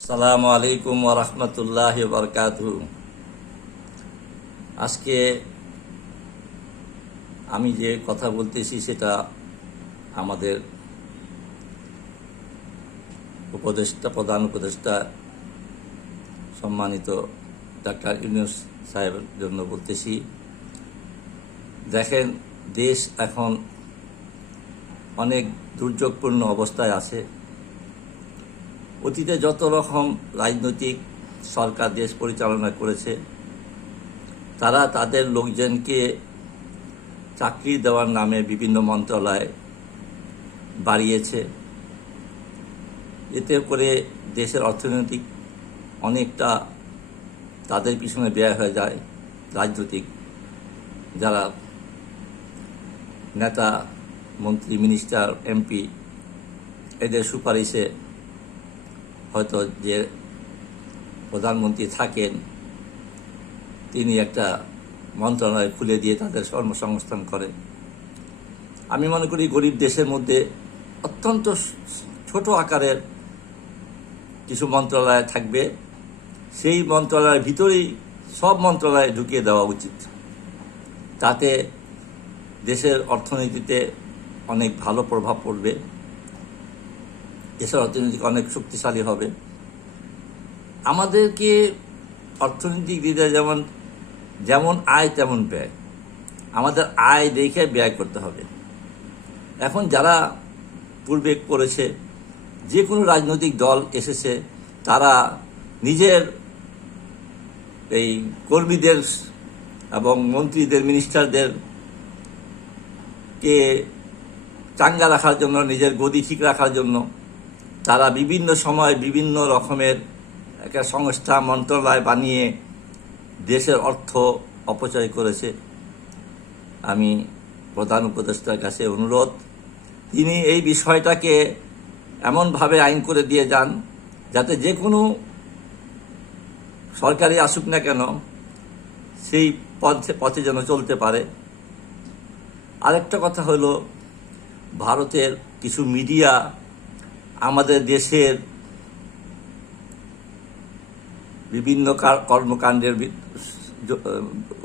আসসালামু আলাইকুম ওয়া রাহমাতুল্লাহি ওয়া বারাকাতুহু। আজকে আমি যে কথা বলতেছি সেটা আমাদের প্রধান উপদেষ্টা সম্মানিত ডাক্তার ইউনূস সাহেবের জন্য বলতেছি। দেখেন, দেশ এখন অনেক দুর্যোগপূর্ণ অবস্থায় আছে। অতীতে যত রকম রাজনৈতিক সরকার দেশ পরিচালনা করেছে, তারা তাদের লোকজনকে চাকরি দেওয়ার নামে বিভিন্ন মন্ত্রণালয় বাড়িয়েছে। এতে করে দেশের অর্থনৈতিক অনেকটা তাদের পিছনে ব্যয় হয়ে যায়। রাজনৈতিক যারা নেতা, মন্ত্রী, মিনিস্টার, এমপি, এদের সুপারিশে হয়তো যে প্রধানমন্ত্রী থাকেন তিনি একটা মন্ত্রণালয় খুলে দিয়ে তাদের কর্মসংস্থান করে। আমি মনে করি গরিব দেশের মধ্যে অত্যন্ত ছোট আকারের কিছু মন্ত্রণালয় থাকবে, সেই মন্ত্রণালয়ের ভিতরেই সব মন্ত্রণালয় ঢুকিয়ে দেওয়া উচিত। তাতে দেশের অর্থনীতিতে অনেক ভালো প্রভাব পড়বে, দেশের অর্থনীতি অনেক শক্তিশালী হবে। আমাদেরকে অর্থনৈতিক দিকে যেমন আয় তেমন ব্যয়, আমাদের আয় দেখে ব্যয় করতে হবে। এখন যারা পূর্বে করেছে, যে কোনো রাজনৈতিক দল এসেছে, তারা নিজের এই কর্মীদের এবং মন্ত্রীদের, মিনিস্টারদের কে চাঙ্গা রাখার জন্য, নিজের গদি ঠিক রাখার জন্য তারা বিভিন্ন সময় বিভিন্ন রকমের একটা সংস্থা, মন্ত্রণালয় বানিয়ে দেশের অর্থ অপচয় করেছে। আমি প্রধান উপদেষ্টার কাছে অনুরোধ, তিনি এই বিষয়টাকে এমনভাবে আইন করে দিয়ে যান যাতে যে কোনো সরকারি আসুক না কেন সেই পথে যেন চলতে পারে। আরেকটা কথা হলো, ভারতের কিছু মিডিয়া আমাদের দেশের বিভিন্ন কর্মকাণ্ডের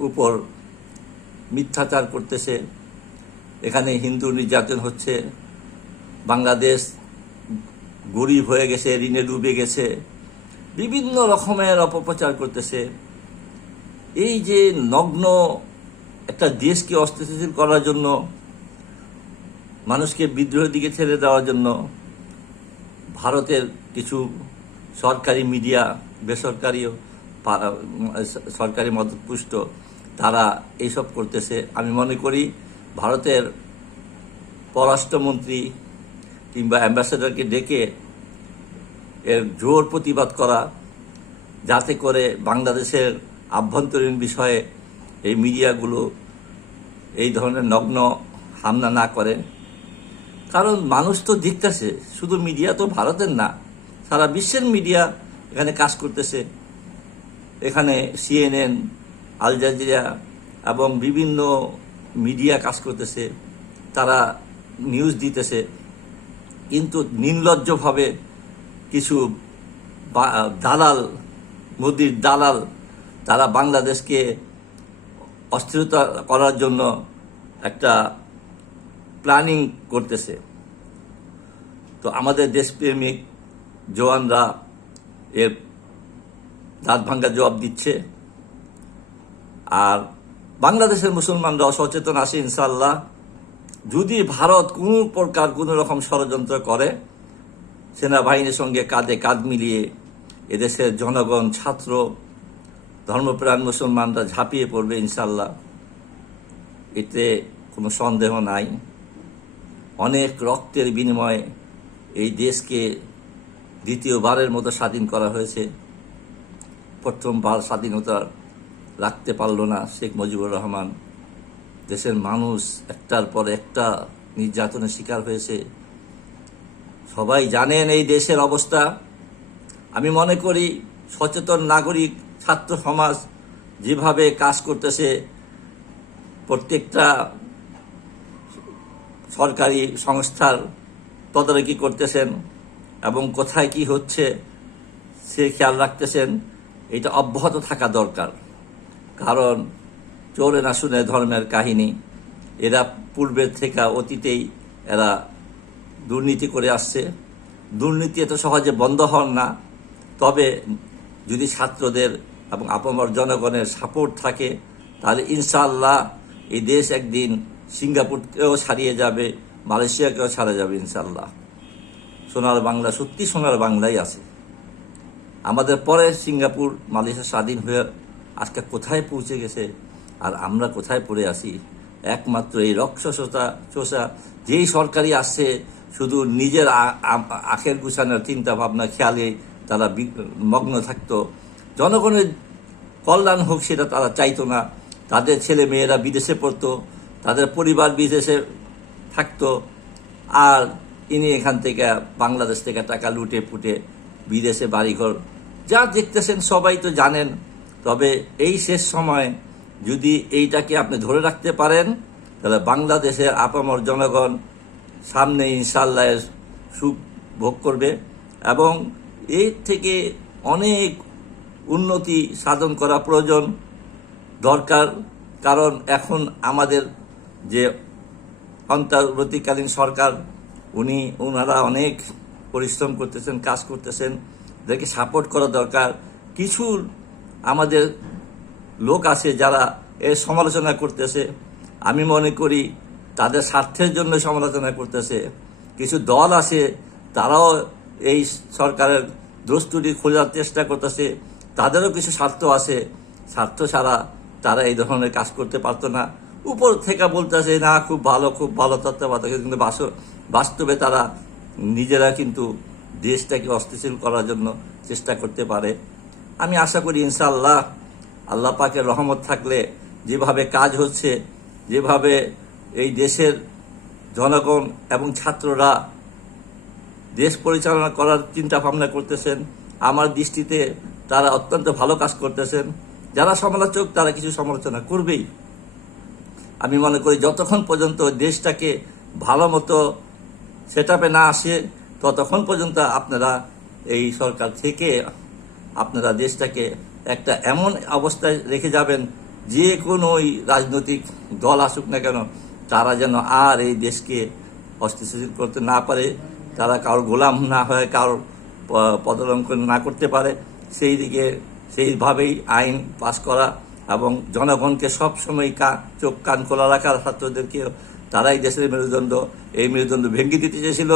উপর মিথ্যাচার করতেছে। এখানে হিন্দু নির্যাতন হচ্ছে, বাংলাদেশ গরিব হয়ে গেছে, ঋণে ডুবে গেছে, বিভিন্ন রকমের অপপ্রচার করতেছে। এই যে নগ্ন একটা দেশকে অস্থিতিশীল করার জন্য, মানুষকে বিদ্রোহের দিকে ঠেলে দেওয়ার জন্য ভারতের কিছু সরকারি মিডিয়া, বেসরকারিও, সরকারি মদতপুষ্ট, তারা এইসব করতেছে। আমি মনে করি ভারতের পররাষ্ট্রমন্ত্রী কিংবা অ্যাম্বাসেডরকে ডেকে এর জোর প্রতিবাদ করা, যাতে করে বাংলাদেশের আভ্যন্তরীণ বিষয়ে এই মিডিয়াগুলো এই ধরনের নগ্ন হামলা না করে। কারণ মানুষ তো দেখতেছে, শুধু মিডিয়া তো ভারতের না, সারা বিশ্বের মিডিয়া এখানে কাজ করতেছে। এখানে CNN, আল জাজিরা এবং বিভিন্ন মিডিয়া কাজ করতেছে, তারা নিউজ দিতেছে। কিন্তু নির্লজ্জভাবে কিছু দালাল, মোদির দালাল, তারা বাংলাদেশকে অস্থিরতা করার জন্য একটা প্ল্যানিং করতেছে। তো আমাদের দেশপ্রেমিক জওয়ানরা এর দাঁত ভাঙ্গা জবাব দিচ্ছে। আর বাংলাদেশের মুসলমানরাও সচেতন আছে ইনশাআল্লাহ। যদি ভারত কোনো প্রকার কোনো রকম ষড়যন্ত্র করে, সেনাবাহিনীর সঙ্গে কাঁধে কাঁধ মিলিয়ে এদেশের জনগণ, ছাত্র, ধর্মপ্রাণ মুসলমানরা ঝাঁপিয়ে পড়বে ইনশাআল্লাহ, এতে কোনো সন্দেহ নাই। অনেক রক্তের বিনিময়ে এই দেশকে দ্বিতীয়বারের মতো স্বাধীন করা হয়েছে। প্রথমবার স্বাধীনতা রাখতে পারল না শেখ মুজিবুর রহমান। দেশের মানুষ একটার পর একটা নির্যাতনের শিকার হয়েছে। সবাই জানেন এই দেশের অবস্থা। আমি মনে করি সচেতন নাগরিক, ছাত্র সমাজ যেভাবে কাজ করতেছে, প্রত্যেকটা সরকারি সংস্থার তদারকি করতেছেন এবং কোথায় কি হচ্ছে সে খেয়াল রাখতেছেন এটা অব্যাহত থাকা দরকার। কারণ চোরে না শুনে ধর্মের কাহিনী, এরা পূর্বের থেকে অতীতেই এরা দুর্নীতি করে আসছে। দুর্নীতি এত সহজে বন্ধ হন না, তবে যদি ছাত্রদের এবং আপামর জনগণের সাপোর্ট থাকে তাহলে ইনশাআল্লাহ এই দেশ একদিন সিঙ্গাপুরকেও ছাড়িয়ে যাবে, মালয়েশিয়াকেও ছাড়া যাবে ইনশাআল্লাহ। সোনার বাংলা সত্যি সোনার বাংলাই আছে। আমাদের পরে সিঙ্গাপুর মালয়েশিয়া স্বাধীন হয়ে আজকে কোথায় পৌঁছে গেছে, আর আমরা কোথায় পড়ে আসি? একমাত্র এই চোষা যেই সরকারি আসছে শুধু নিজের আখের গুছানোর চিন্তা ভাবনা খেয়ালে তারা মগ্ন থাকতো। জনগণের কল্যাণ হোক সেটা তারা চাইতো না। তাদের ছেলে মেয়েরা বিদেশে পড়তো, তাদের পরিবার বিদেশে থাকতো, আর ইনি এখান থেকে বাংলাদেশ থেকে টাকা লুটে পুটে বিদেশে বাড়িঘর যা দেখতেছেন সবাই তো জানেন। তবে এই শেষ সময় যদি এইটাকে আপনি ধরে রাখতে পারেন তাহলে বাংলাদেশের আপামর জনগণ সামনে ইনশাআল্লাহ সুখ ভোগ করবে এবং এর থেকে অনেক উন্নতি সাধন করা প্রয়োজন দরকার। কারণ এখন আমাদের যে অন্তর্বর্তীকালীন সরকার ওনারা অনেক পরিশ্রম করতেছেন, কাজ করতেছেন, এদেরকে সাপোর্ট করা দরকার। কিছু আমাদের লোক আছে যারা এর সমালোচনা করতেছে, আমি মনে করি তাদের স্বার্থের জন্য সমালোচনা করতেছে। কিছু দল আছে তারাও এই সরকারের দোষ ত্রুটি খোঁজার চেষ্টা করতেছে, তাদেরও কিছু স্বার্থ আছে। স্বার্থ ছাড়া তারা এই ধরনের কাজ করতে পারতো না। উপর থেকে বলতেছে না খুব ভালো তত্ত্বাবধায়ক, কিন্তু বাস্তবে তারা নিজেরা কিন্তু দেশটাকে অস্থিতিশীল করার জন্য চেষ্টা করতে পারে। আমি আশা করি ইনশাআল্লাহ আল্লাহ পাকের রহমত থাকলে যেভাবে কাজ হচ্ছে, যেভাবে এই দেশের জনগণ এবং ছাত্ররা দেশ পরিচালনা করার চিন্তা ভাবনা করতেছেন, আমার দৃষ্টিতে তারা অত্যন্ত ভালো কাজ করতেছেন। যারা সমালোচক তারা কিছু সমালোচনা করবেই। আমি মনে করি যতক্ষণ পর্যন্ত দেশটাকে ভালো মতো সেট আপে না আসে ততক্ষণ পর্যন্ত আপনারা এই সরকার থেকে আপনারা দেশটাকে একটা এমন অবস্থায় রেখে যাবেন যে কোনো রাজনৈতিক দল আসুক না কেন তারা যেন আর এই দেশকে অস্থিতিশীল করতে না পারে, তারা কারোর গোলাম না হয়ে কারোর পদালঙ্ঘন না করতে পারে। সেই দিকে সেইভাবেই আইন পাস করা এবং জনগণকে সবসময় চোখ কান খোলা রাখা, ছাত্রদেরকে তারাই দেশের মেরুদণ্ড। এই মেরুদণ্ড ভেঙে দিতে চেয়েছিল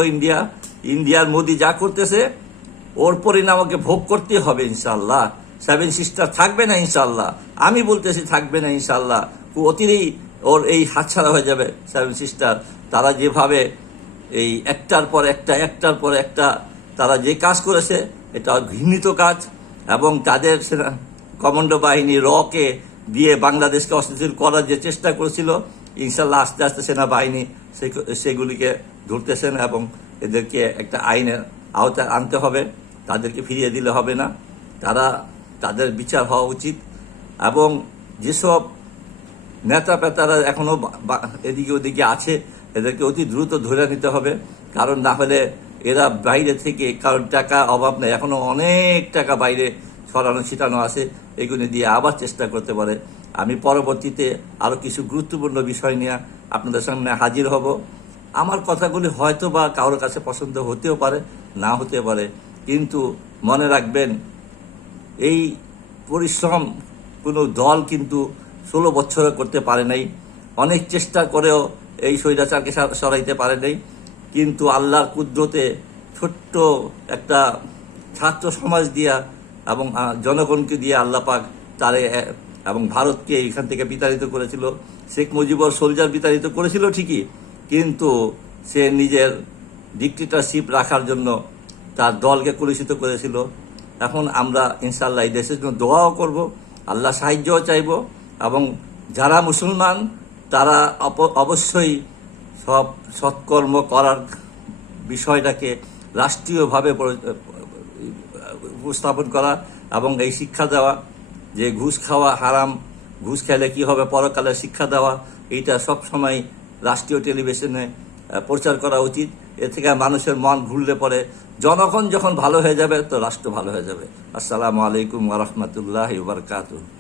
ইন্ডিয়ার মোদি যা করতেছে ওর পরিণাম ওকে ভোগ করতে হবে ইনশাআল্লাহ। 7 সিস্টার থাকবে না ইনশাআল্লাহ, আমি বলতেছি থাকবে না ইনশাআল্লাহ। অতিরেই ওর এই হাতছাড়া হয়ে যাবে 7 সিস্টার। তারা যেভাবে এই একটার পর একটা তারা যে কাজ করেছে এটা ঘৃণিত কাজ, এবং তাদের কমান্ডো বাহিনী রকে দিয়ে বাংলাদেশকে অস্থিতিশীল করার যে চেষ্টা করেছিল, ইনশাল্লাহ আস্তে আস্তে সেনাবাহিনী সেগুলিকে ধরতেছেন এবং এদেরকে একটা আইনের আওতায় আনতে হবে, তাদেরকে ফিরিয়ে দিলে হবে না। তাদের বিচার হওয়া উচিত। এবং যেসব নেতা পেতারা এখনো এদিকে ওদিকে আছে এদেরকে অতি দ্রুত ধরে নিতে হবে। কারণ না হলে এরা বাইরে থেকে, কারণ টাকা অভাব নেই, এখনো অনেক টাকা বাইরে ছড়ানো ছিটানো আছে, এগুলি দিয়ে আবার চেষ্টা করতে পারে। আমি পরবর্তীতে আরও কিছু গুরুত্বপূর্ণ বিষয় নিয়ে আপনাদের সামনে হাজির হব। আমার কথাগুলি হয়তো বা কারোর কাছে পছন্দ হতেও পারে, না হতে পারে, কিন্তু মনে রাখবেন এই পরিশ্রম কোনো দল কিন্তু 16 বছরে করতে পারে নাই। অনেক চেষ্টা করেও এই স্বৈরাচারকে সরাইতে পারে নাই, কিন্তু আল্লাহর কুদরতে ছোট্ট একটা ছাত্র সমাজ দিয়া এবং জনগণকে দিয়ে আল্লাহ পাক তারে এবং ভারতকে এখান থেকে বিতাড়িত করেছিল। শেখ মুজিবুর সোলজার বিতাড়িত করেছিল ঠিকই, কিন্তু সে নিজের ডিক্টেটরশিপ রাখার জন্য তার দলকে কলুষিত করেছিল। এখন আমরা ইনশাআল্লাহ এই দেশের জন্য দোয়াও করব, আল্লাহ সাহায্যও চাইব, এবং যারা মুসলমান তারা অবশ্যই সব সৎকর্ম করার বিষয়টাকে রাষ্ট্রীয়ভাবে উপস্থাপন করা এবং এই শিক্ষা দেওয়া যে ঘুষ খাওয়া হারাম, ঘুষ খেলে কি হবে পরকালে শিক্ষা দেওয়া, এইটা সব সময় রাষ্ট্রীয় টেলিভিশনে প্রচার করা উচিত। এ থেকে মানুষের মন ঘুরলে পরে জনগণ যখন ভালো হয়ে যাবে তো রাষ্ট্র ভালো হয়ে যাবে। আসসালামু আলাইকুম ওয়া রাহমাতুল্লাহি ওয়া বারাকাতুহু।